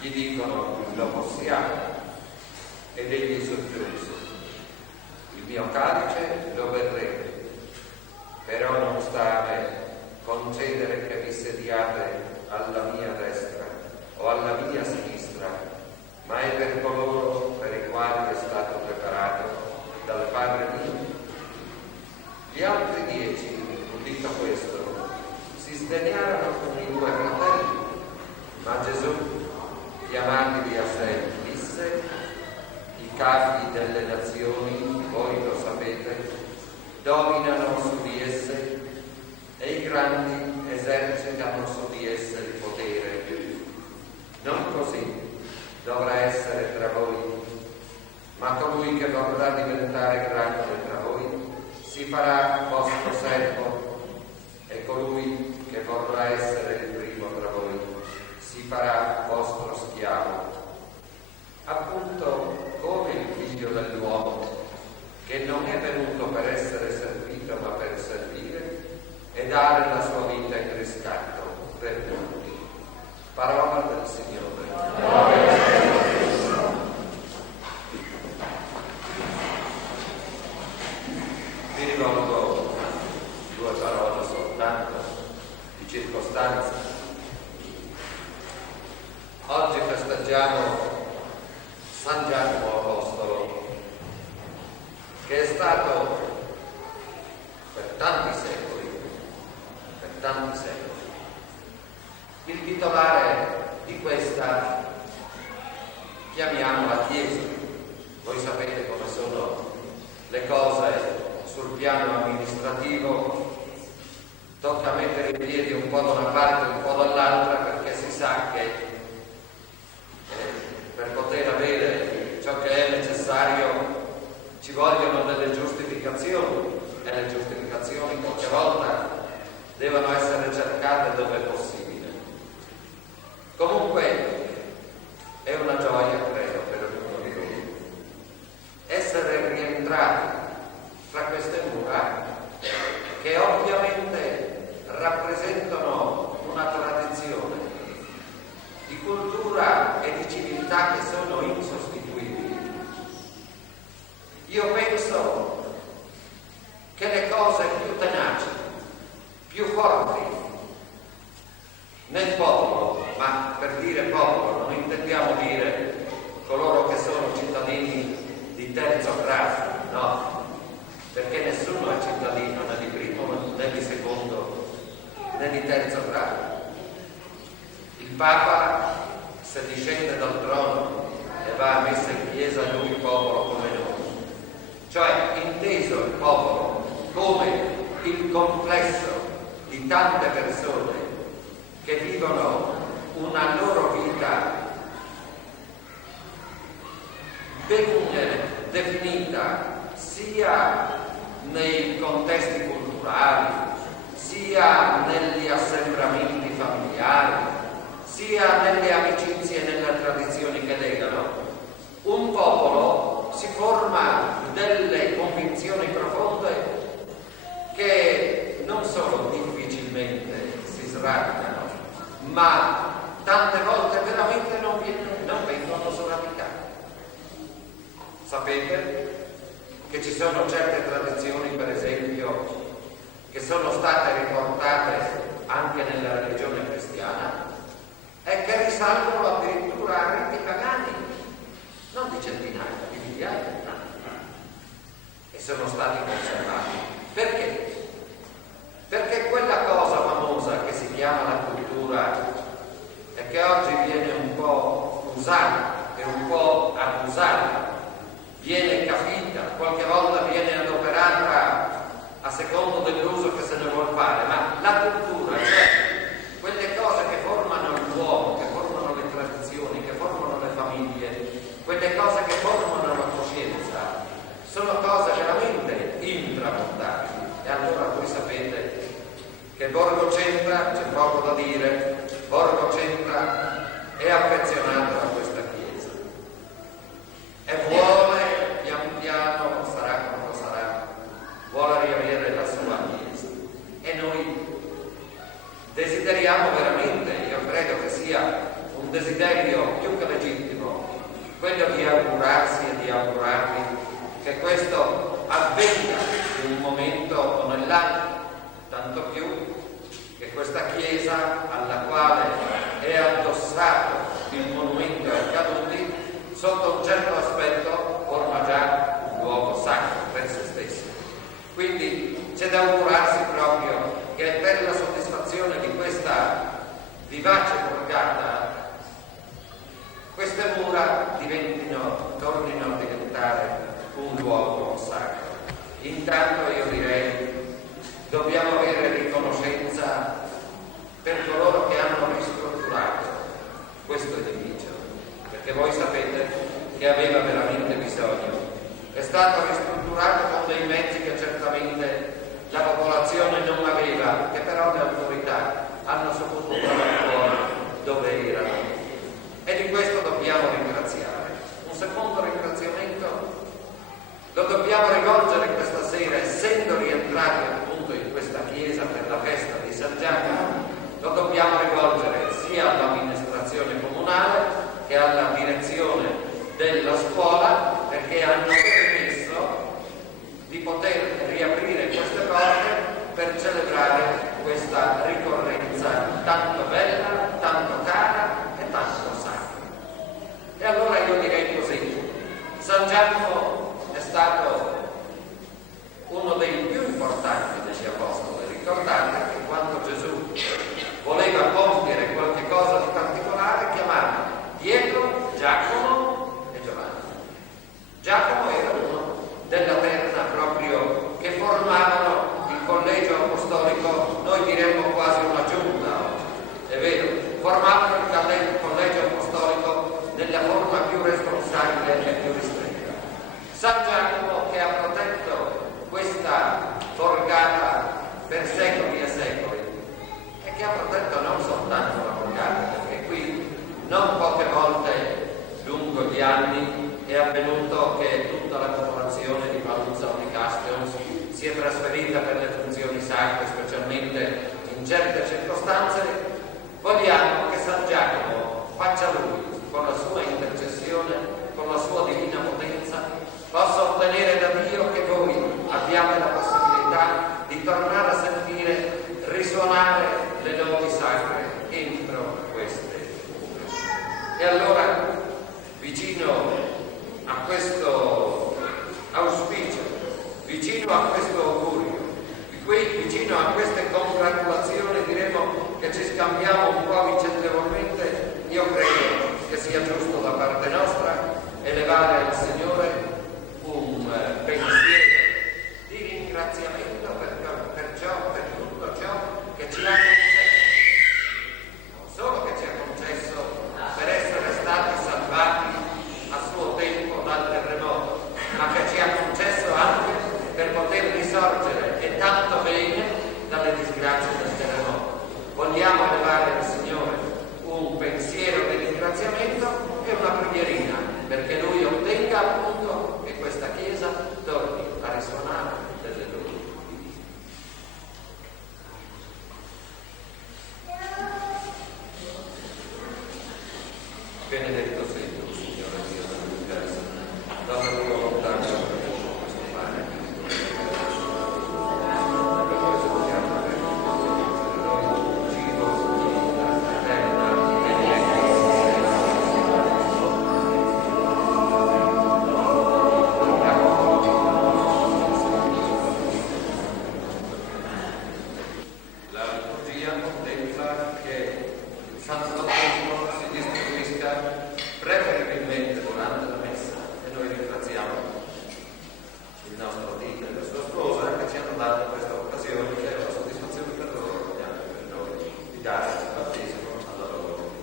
Gli dicono: lo possiamo. Ed egli soggiunse: il mio calice lo berrete, però non sta a me concedere che vi sediate alla mia destra o alla mia sinistra, ma è per coloro per i quali è stato preparato dal Padre mio. Gli altri 10, udito questo, si sdegnarono con i 2 fratelli, ma Gesù, chiamatili a sé, disse: i capi delle nazioni, voi lo sapete, dominano su di esse e i grandi esercitano su di esse il potere. Non così dovrà essere tra voi, ma colui che vorrà diventare grande tra voi si farà vostro servo, e colui che vorrà essere il primo tra voi si farà vostro schiavo. Appunto come il figlio dell'uomo, che non è venuto per essere servito ma per servire e dare la sua vita in riscatto per tutti. Parola del Signore. Vi rivolgo 2 parole soltanto di circostanza. Oggi festeggiamo San Giacomo Apostolo, che è stato per tanti secoli, il titolare di questa, chiamiamola, Chiesa. Voi sapete come sono le cose sul piano amministrativo, tocca mettere i piedi un po' da una parte e un po' dall'altra, perché si sa che per poter avere ciò che è necessario ci vogliono delle giustificazioni, e le giustificazioni qualche volta devono essere cercate dove è possibile. Comunque è una gioia, credo, per ognuno di noi essere rientrati fra queste mura, che ovviamente rappresentano una tradizione di cultura e di civiltà che sono insostituibili. Io penso che le cose più tenaci, più forti nel popolo, ma per dire popolo non intendiamo dire coloro che sono cittadini di terzo grado, no, perché nessuno è cittadino né di primo né di secondo né di terzo grado. Il Papa, se discende dal trono e va a messa in chiesa, lui il popolo come noi, cioè inteso il popolo come il complesso di tante persone che vivono una loro vita ben definita sia nei contesti culturali, sia negli assembramenti familiari, sia nelle amicizie e nelle tradizioni che legano. Un popolo si forma delle convinzioni profonde che non solo difficilmente si sradicano, ma tante volte veramente non vengono sradicate. Sapete che ci sono certe tradizioni, per esempio, che sono state riportate anche nella religione cristiana e che risalgono addirittura a riti pagani, non di centinaia, di migliaia di anni, e sono stati conservati. Perché? Perché quella cosa famosa che si chiama la cultura e che oggi viene un po' usata e un po' abusata, viene capita, qualche volta viene adoperata a secondo dell'uso che se ne vuol fare, ma la cultura, cioè quelle cose che formano l'uomo, che formano le tradizioni, che formano le famiglie, quelle cose che formano la coscienza, sono cose veramente intramontabili. E allora voi sapete che Borgo Centra, c'è poco da dire, Borgo Centra è affezionato a questa chiesa e vuole, pian piano, sarà come sarà, vuole riavere la sua chiesa. E noi desideriamo veramente, io credo che sia un desiderio più che legittimo, quello di augurarsi e di augurarvi che questo avvenga in un momento o nell'altro, tanto più che questa chiesa alla quale è addossato il monumento ai caduti, sotto un certo aspetto forma già un luogo sacro per se stesso. Quindi c'è da augurarsi proprio che per la soddisfazione di questa vivace borgata queste mura tornino a diventare un luogo sacro. Intanto io direi dobbiamo avere riconoscenza per coloro che hanno ristrutturato questo edificio, perché voi sapete che aveva veramente bisogno. È stato ristrutturato con dei mezzi che certamente la popolazione non aveva, che però le autorità hanno saputo trovare fuori dove erano. E di questo dobbiamo ringraziare. Un secondo ringraziamento lo dobbiamo rivolgere questa sera, essendo rientrati appunto in questa chiesa per la festa di San Giacomo, lo dobbiamo rivolgere sia all'amministrazione comunale che alla direzione della scuola, perché hanno permesso di poter riaprire queste porte per celebrare questa ricorrenza tanto bella, tanto cara e tanto sacra. E allora io direi così: San Giacomo è stato uno dei più importanti degli apostoli. Ricordate che quando Gesù voleva compiere qualche cosa di particolare chiamava Pietro, Giacomo e Giovanni. Giacomo era uno della terna proprio che formavano il collegio apostolico, noi diremmo quasi una giunta oggi, è vero, formavano il collegio apostolico nella forma più responsabile e più ristretta. San Giacomo, che ha protetto questa borgata per secoli e secoli e che ha protetto non soltanto la borgata, perché qui non poche volte lungo gli anni è avvenuto che tutta la popolazione di Paluzza o di Castello si è trasferita per le funzioni sacre, specialmente in certe circostanze. Vogliamo che San Giacomo faccia lui, con la sua intercessione, con la sua divina potenza, possa ottenere da Dio che voi abbiate la possibilità di tornare a sentire risuonare le lodi sacre entro queste mura. E allora, vicino a questo auspicio, vicino a questo augurio, vicino a queste congratulazioni, diremo che ci scambiamo un po' vicendevolmente, io credo che sia giusto da parte nostra elevare al Signore un pensiero di ringraziamento per tutto ciò che ci ha concesso, non solo che ci ha concesso per essere stati salvati a suo tempo dal terremoto, ma che ci ha concesso anche per poter risorgere e tanto bene dalle disgrazie del terremoto. Vogliamo elevare al Signore un pensiero di ringraziamento e una preghierina perché Lui ottenga appunto che questa Chiesa torni a risuonare delle lodi. Benedetto sei tu, Signore Dio dell'universo, dalla tua volontà che ho preso questo pane. Per questo vogliamo avere noi cibo, vita eterna e la liturgia contempla che il Santo Tempio si distribuisca preferibilmente durante la messa e noi ringraziamo il nostro Dio e la sua sposa che ci hanno dato questa occasione, che è una soddisfazione per loro e anche per noi, di dare il battesimo alla loro.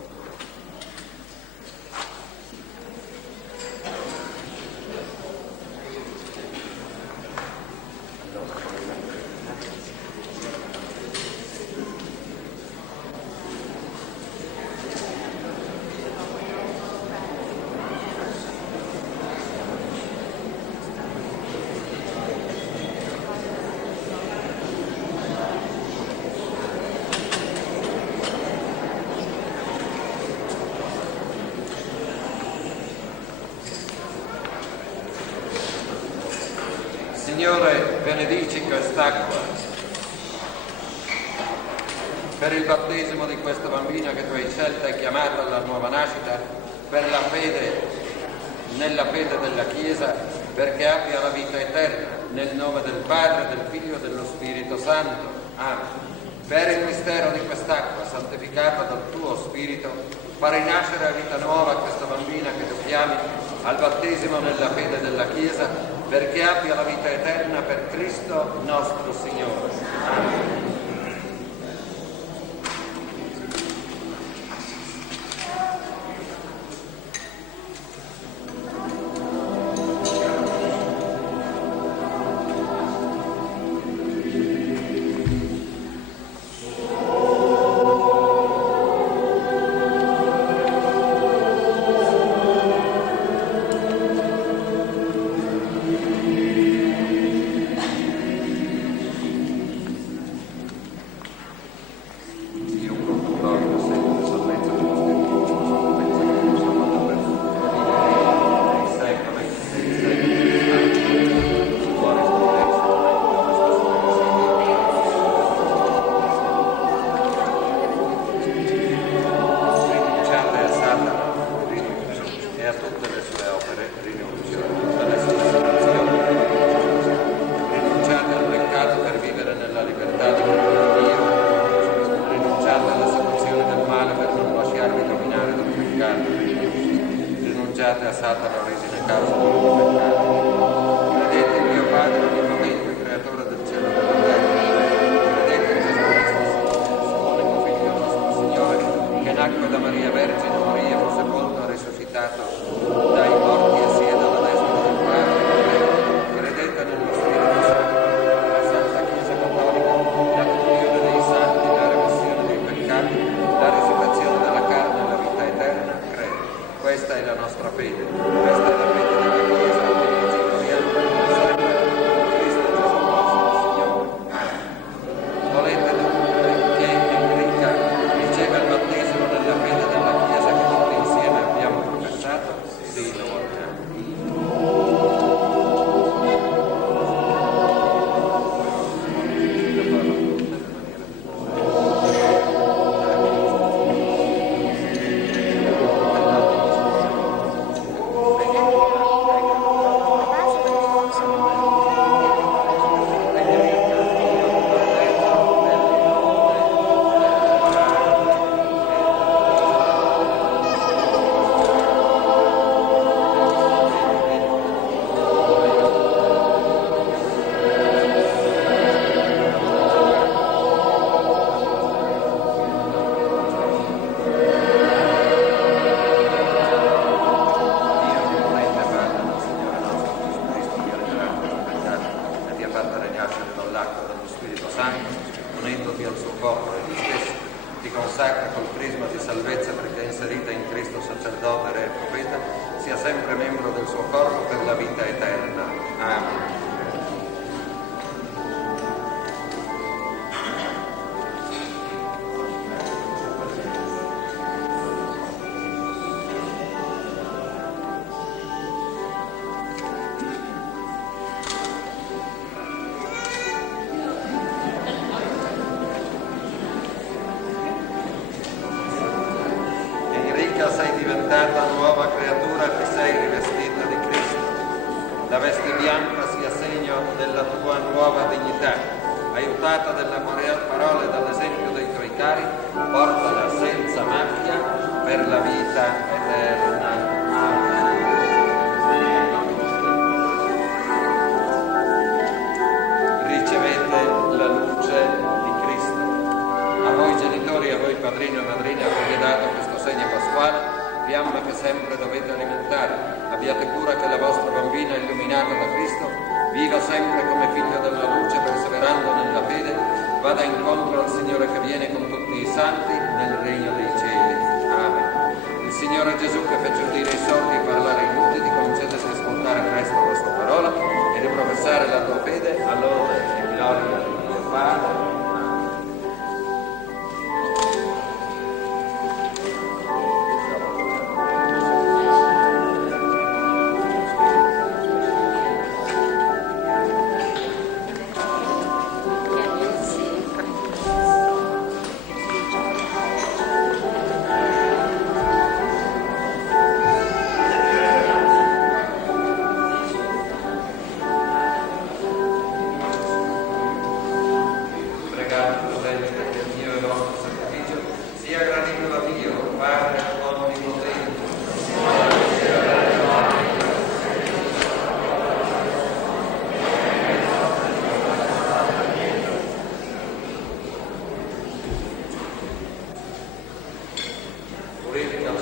Signore, benedici quest'acqua per il battesimo di questa bambina che tu hai scelta e chiamata alla nuova nascita, per la fede, nella fede della Chiesa, perché abbia la vita eterna, nel nome del Padre, del Figlio e dello Spirito Santo. Amen. Per il mistero di quest'acqua, santificata dal tuo Spirito, fare nascere a vita nuova questa bambina che tu chiami al battesimo nella fede della Chiesa, perché abbia la vita eterna per Cristo nostro Signore. Amen. Sei diventata nuova creatura, ti sei rivestita di Cristo. La veste bianca sia segno della tua nuova dignità. Aiutata dalle parole e dall'esempio dei tuoi cari, portala senza macchia per la vita eterna. Amen. Ricevete la luce di Cristo. A voi genitori, a voi padrini e madrine, avete dato questo segno pasquale, fiamma che sempre dovete alimentare. Abbiate cura che la vostra bambina, illuminata da Cristo, viva sempre come figlio della luce, perseverando nella fede, vada incontro al Signore che viene con tutti i santi nel regno dei cieli. Amen. Il Signore Gesù, che fece udire i sordi e parlare ai muti, ti concede di ascoltare presto la sua parola e di professare la tua fede all'onore e gloria di Dio Padre.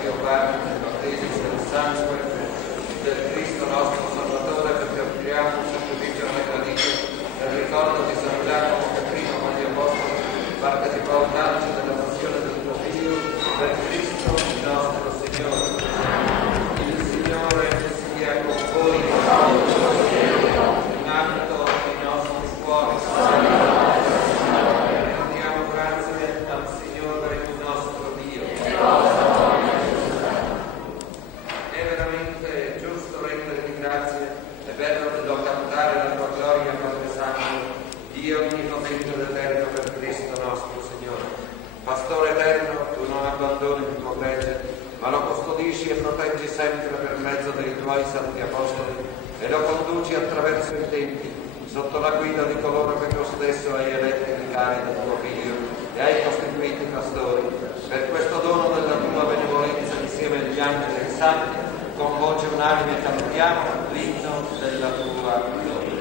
anch'io parte del battesimo del sangue del Cristo nostro Salvatore, perché offriamo un sacrificio gradito nel ricordo di San Giacomo che prima con gli apostoli partecipò all'annuncio della passione del tuo Figlio, per Cristo il nostro Signore. Il Signore sia con voi, in alto i nostri cuori. Rendiamo grazie al Signore il nostro Dio. È veramente giusto renderti grazie, è bello cantare la tua gloria, Padre Santo, Dio onnipotente ed eterno, per Cristo nostro Signore. Pastore eterno, tu non abbandoni il tuo gregge, ma lo custodisci e proteggi sempre per mezzo dei tuoi santi apostoli e lo conduci attraverso i tempi, sotto la guida di coloro che tu stesso hai eletti vicari del tuo Figlio e hai costituiti pastori. Per questo dono della tua benevolenza, insieme agli angeli e ai santi, con voce unanime cantiamo l'inno della tua gloria.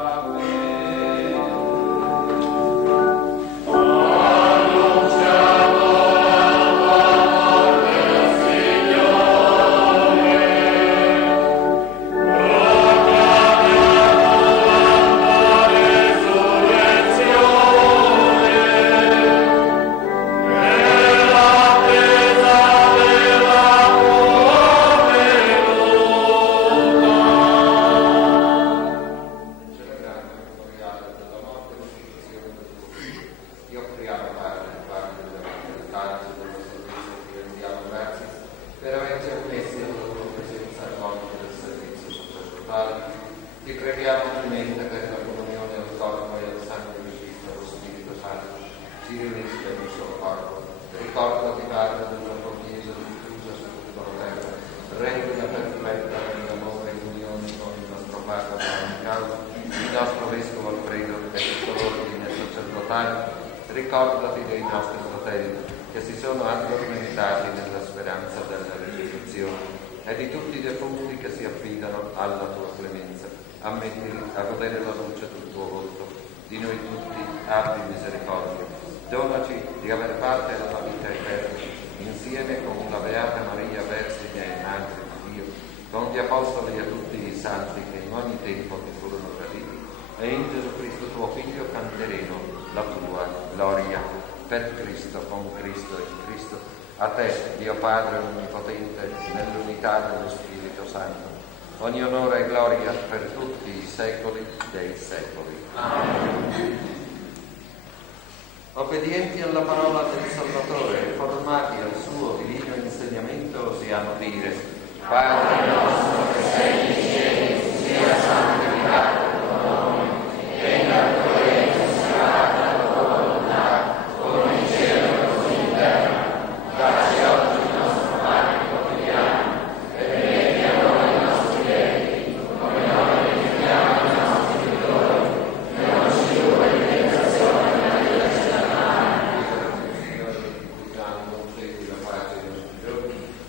Amen. sacerdotale, ti preghiamo clemente per la comunione al corpo e al sangue di Cristo, lo Spirito Santo, si riunisca in un solo corpo. Ricordati, Padre, della tua Chiesa diffusa su tutta la terra, rendila perfetta nell'amore e unione con il nostro Papa Giovanni Causa, il nostro Vescovo Alfredo e tutto l'ordine sacerdotale. Ricordati dei nostri fratelli che si sono addormentati nella speranza della resurrezione e di tutti i defunti che si affidano alla tua clemenza. Ammettili a godere la luce del tuo volto. Di noi tutti abbi misericordia. Donaci di aver parte alla vita eterna, insieme con la Beata Maria Vergine e Madre di Dio, con gli Apostoli e tutti i santi che in ogni tempo ti furono graditi, e in Gesù Cristo tuo Figlio canteremo la tua gloria. Per Cristo, con Cristo e in Cristo, a te, Dio Padre Onnipotente, nell'unità dello Spirito Santo, ogni onore e gloria per tutti i secoli dei secoli. Amen. Obbedienti alla parola del Salvatore, formati al suo divino insegnamento, osiamo dire: Padre nostro che sei nei cieli, sia santificato il tuo nome, venga il tuo regno, sia fatta la tua volontà, come in cielo così in terra. Dacci oggi il nostro pane quotidiano, e rimetti a noi i nostri debiti, come noi rimettiamo ai nostri debitori, e non ci indurre in tentazione,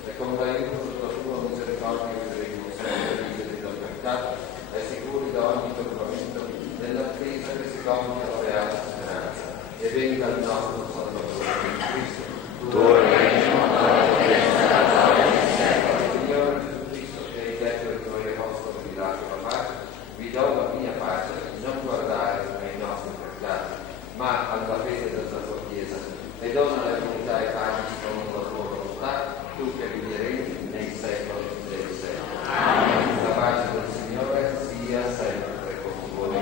e con l'aiuto della tua misericordia vedremo sempre liberi dal peccato e sicuri da ogni turbamento, nell'attesa che si compia la beata speranza e venga il nostro Salvatore Cristo. Tuo regno, la potenza e la gloria nei secoli. Signore Gesù Cristo, che hai detto ai tuoi apostoli: vi lascio la pace, vi do la mia pace, non guardare ai nostri peccati, ma alla fede della tua Chiesa, e dona l'unità e pace secondo la tua volontà, tu che vivi e regni nei secoli dei secoli. Amen. La pace del Signore sia sempre con voi.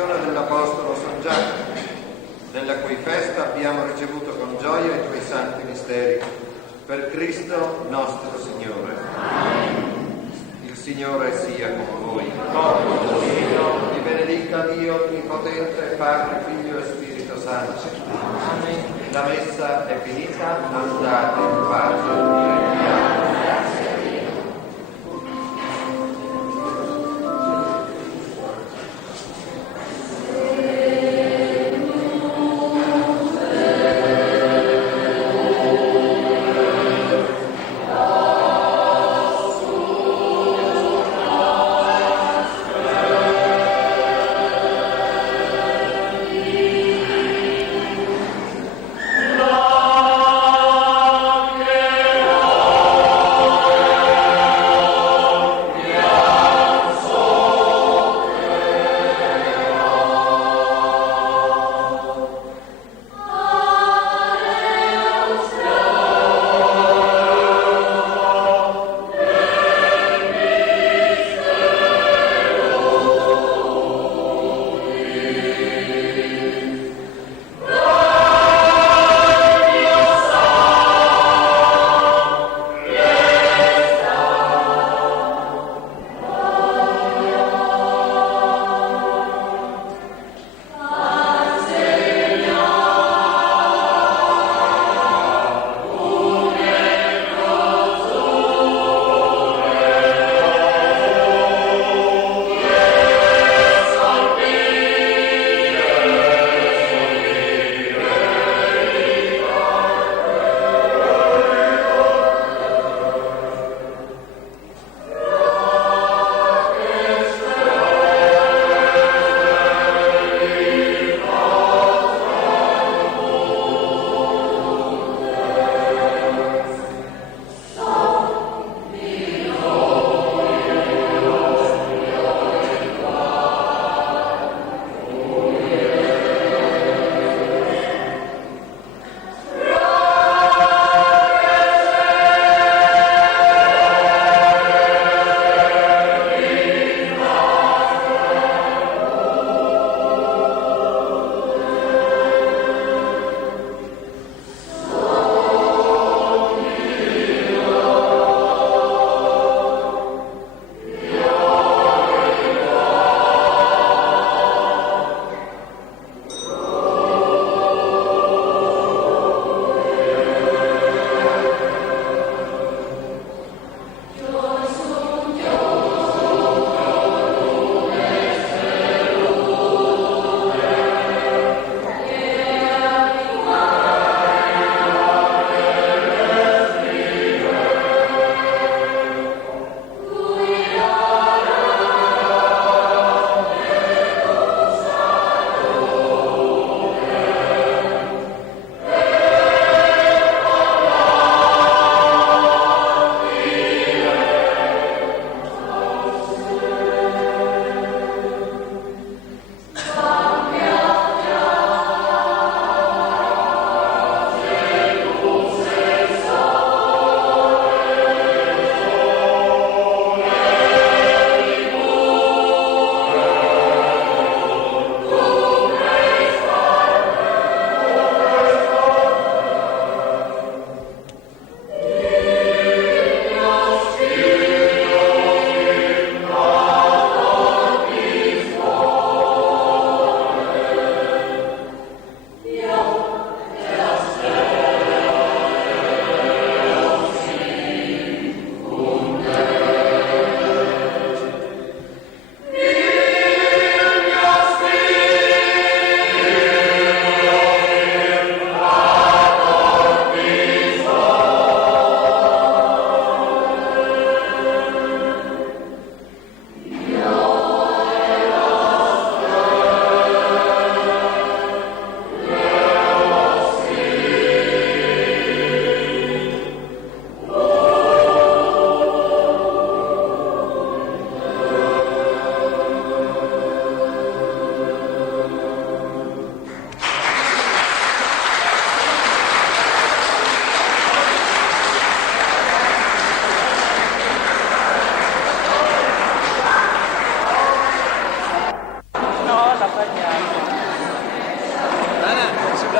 l'ascensione dell'Apostolo San Giacomo, nella cui festa abbiamo ricevuto con gioia i tuoi santi misteri. Per Cristo nostro Signore. Il Signore sia con voi. Vi benedica Dio Onnipotente, Padre, Figlio e Spirito Santo. La messa è finita, andate in pace. Love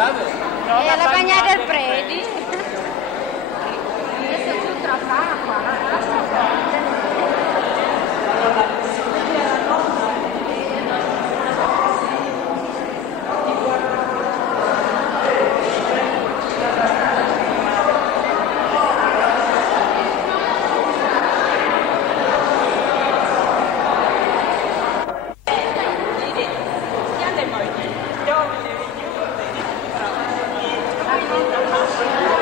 E la bagnata del Predi. Adesso è tutta l'acqua, lascia forte. Grazie.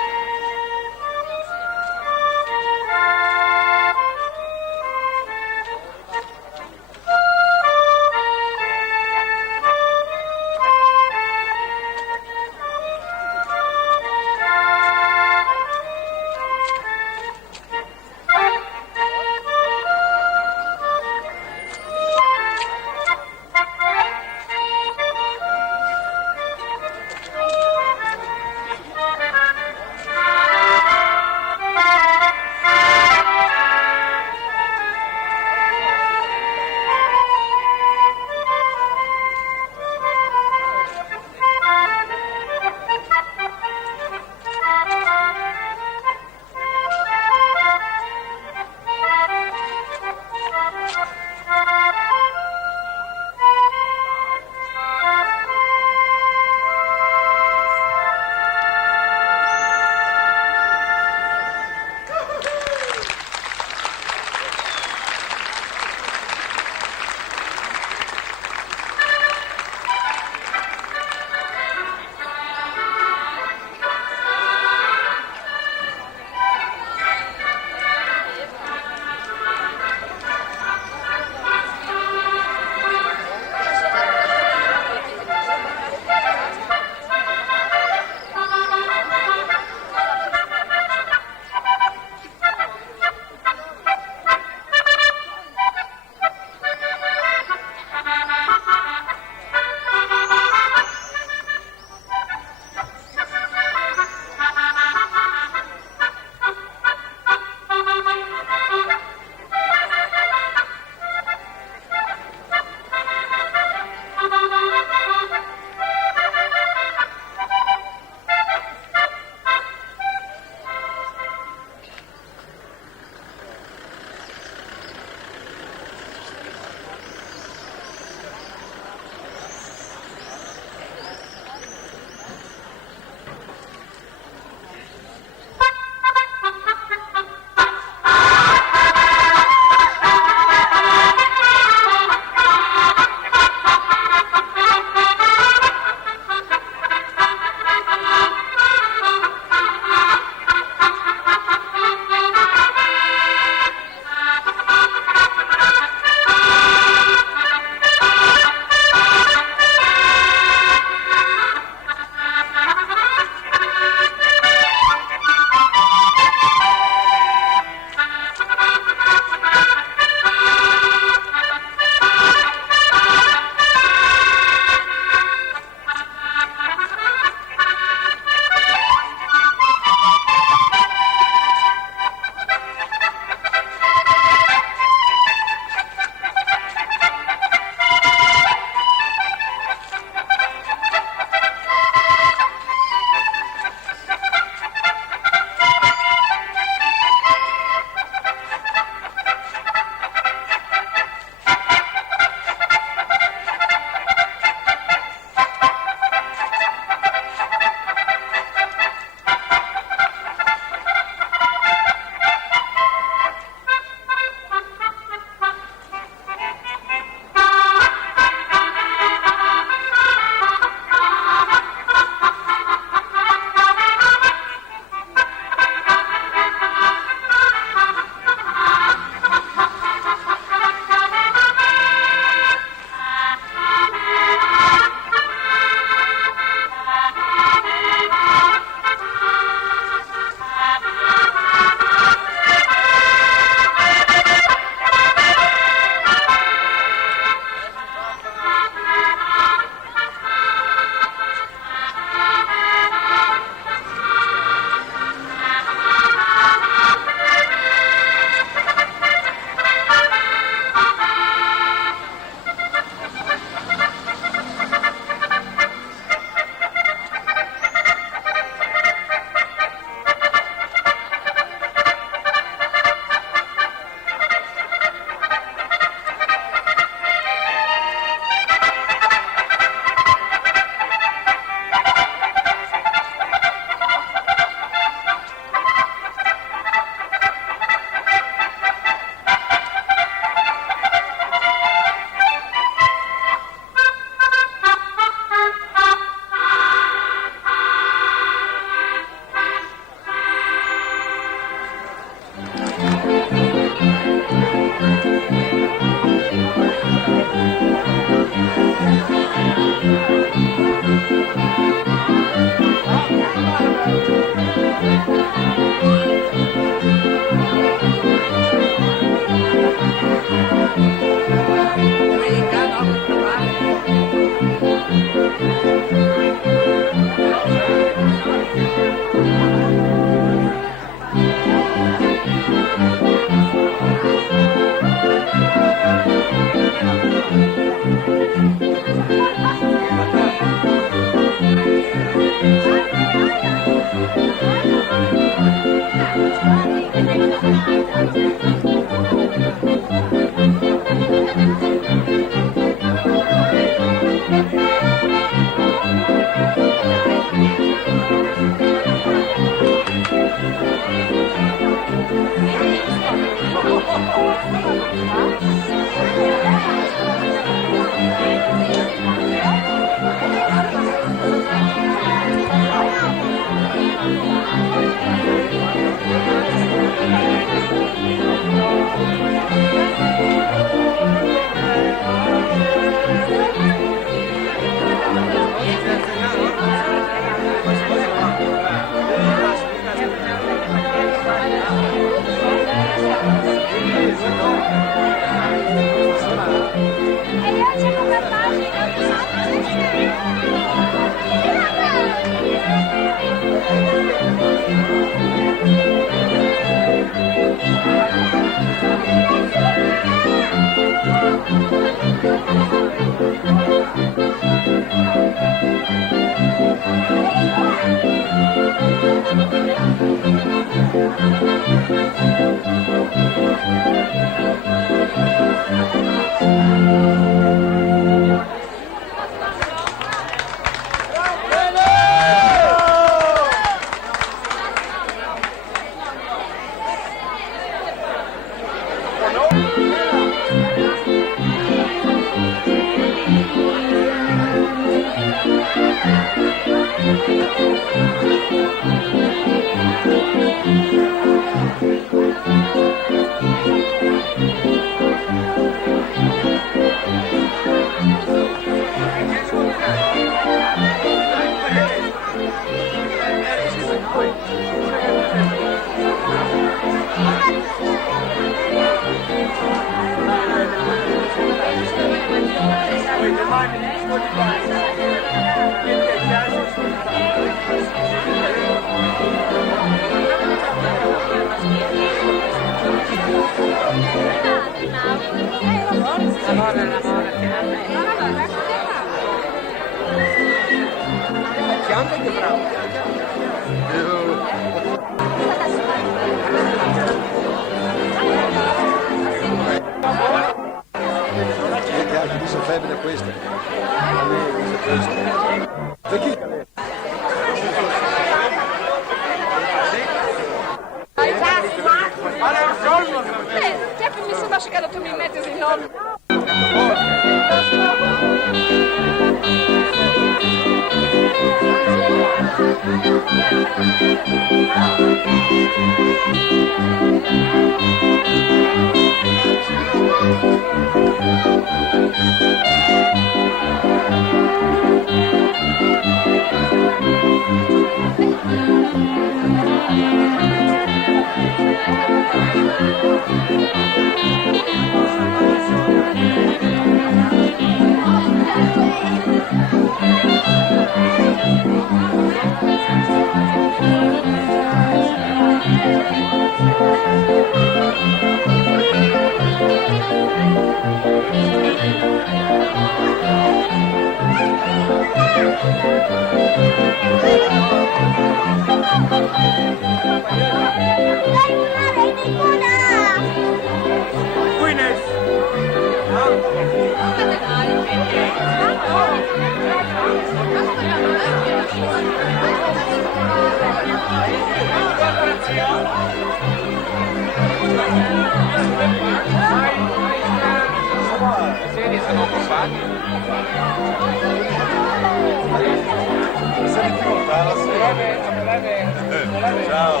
Ciao.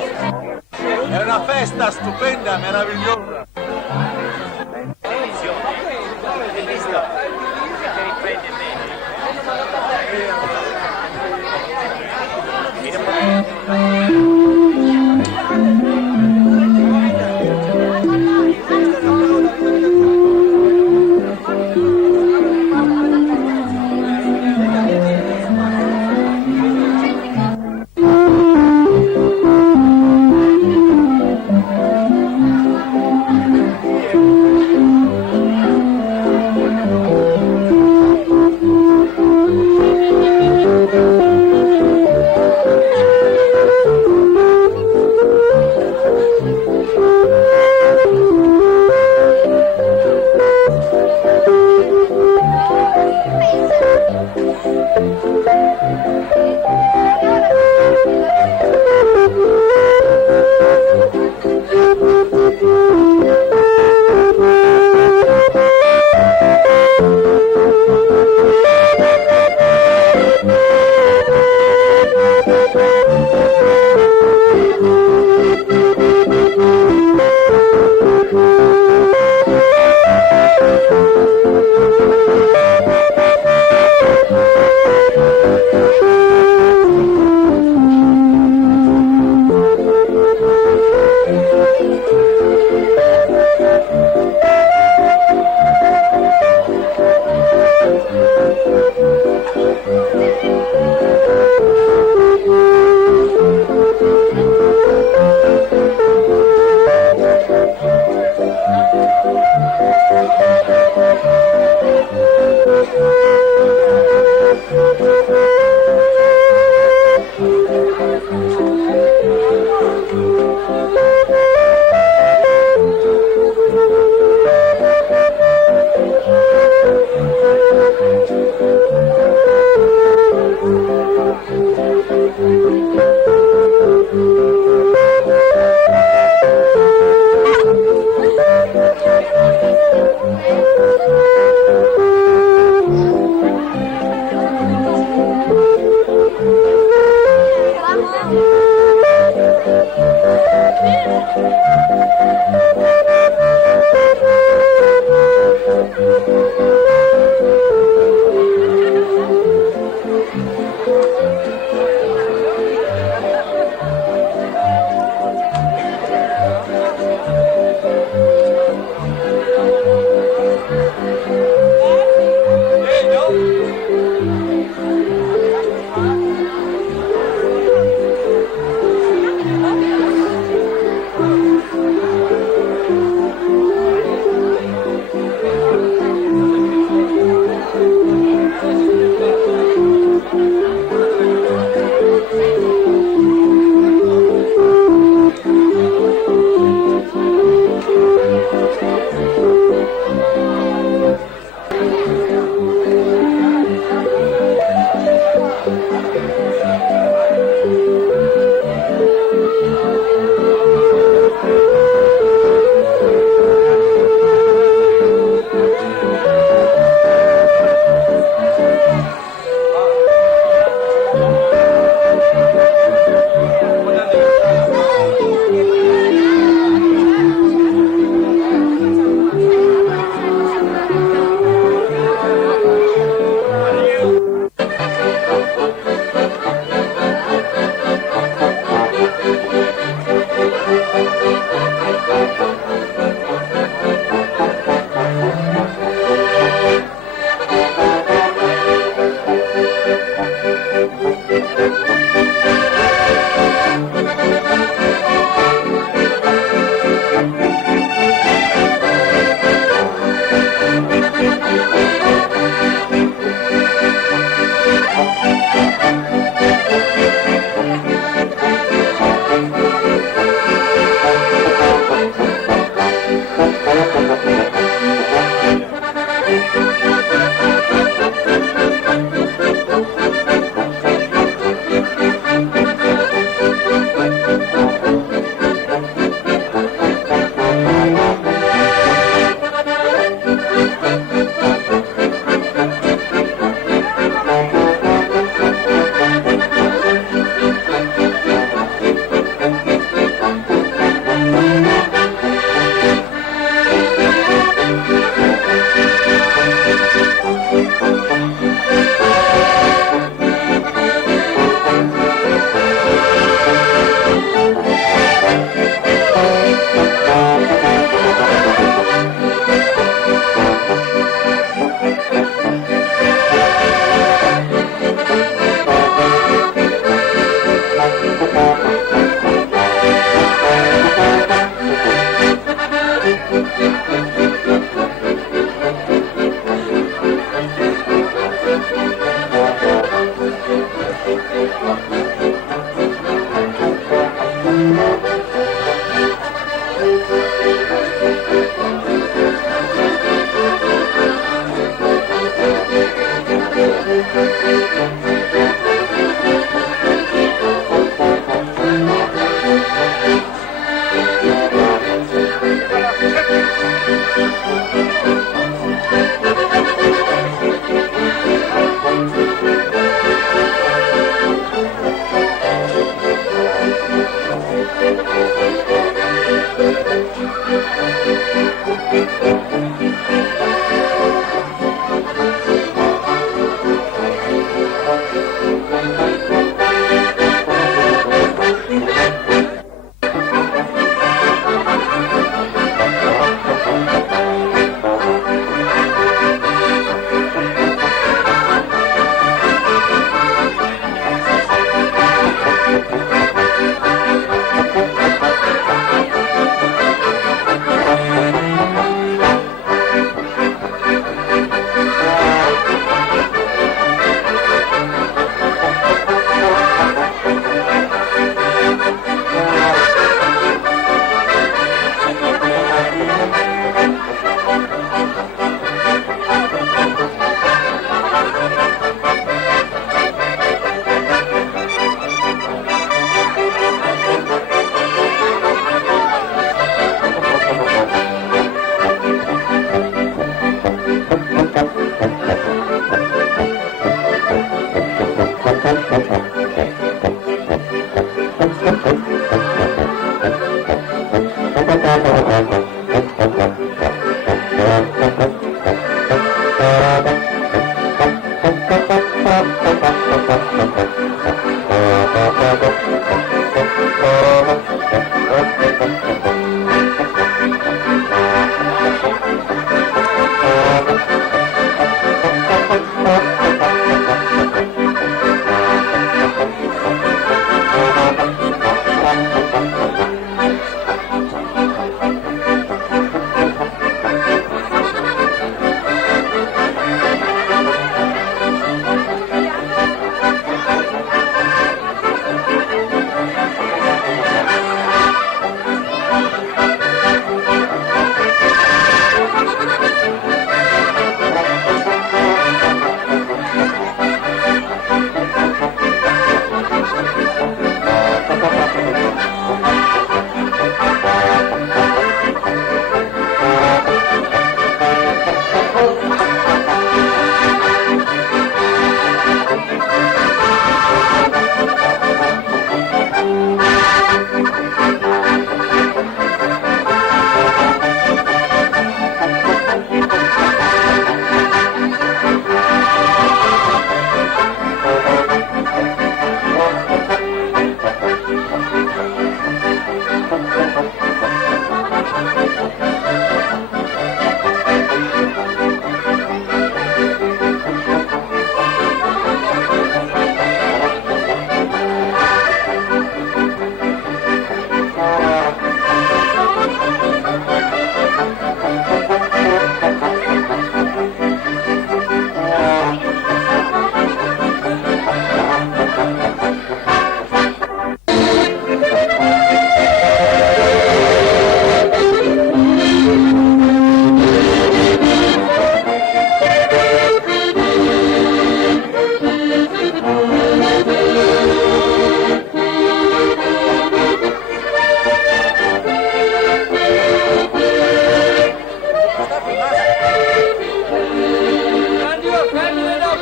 È una festa stupenda, meravigliosa.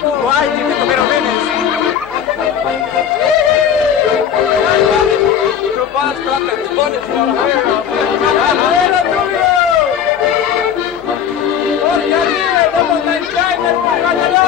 Tu hai detto vero bene? Tu basta, attenzione, Porca mia, dopo 20 anni è arrivato